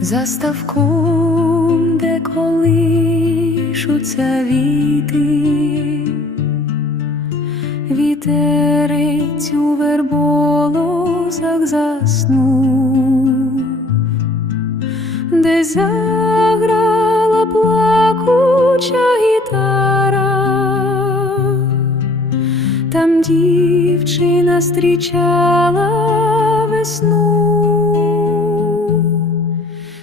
за ставком, де колишуться віти, вітерець у верболозах заснув, де заграла плакуча гітара, там дівчина зустрічала весну.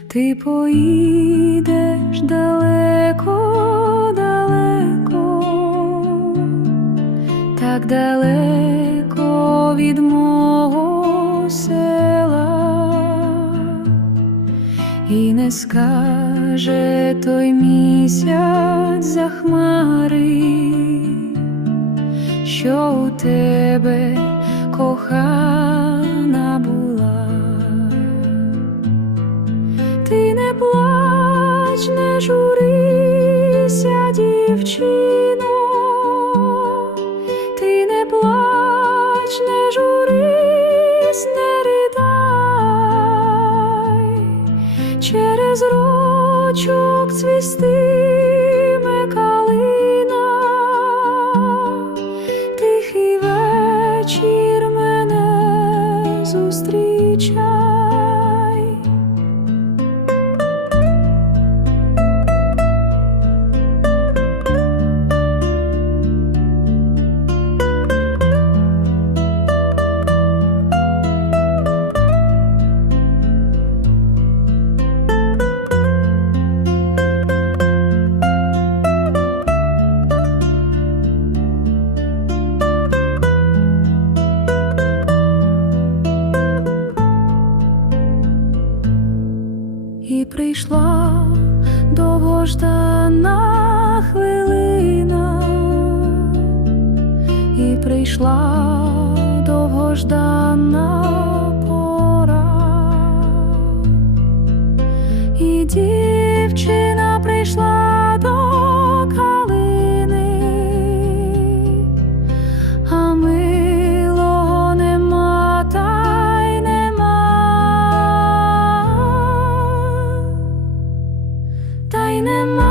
Ти поїдеш далеко, далеко, так далеко від мого села, і не скаже той місяць за хмари, що у тебе кохана журися, дівчино, ти не плач, не журись, не ридай, через рочок цвістиме калина, тихий вечір мене зустрічай. прийшла довгождана хвилина, і прийшла довгождана пора. І та й нема.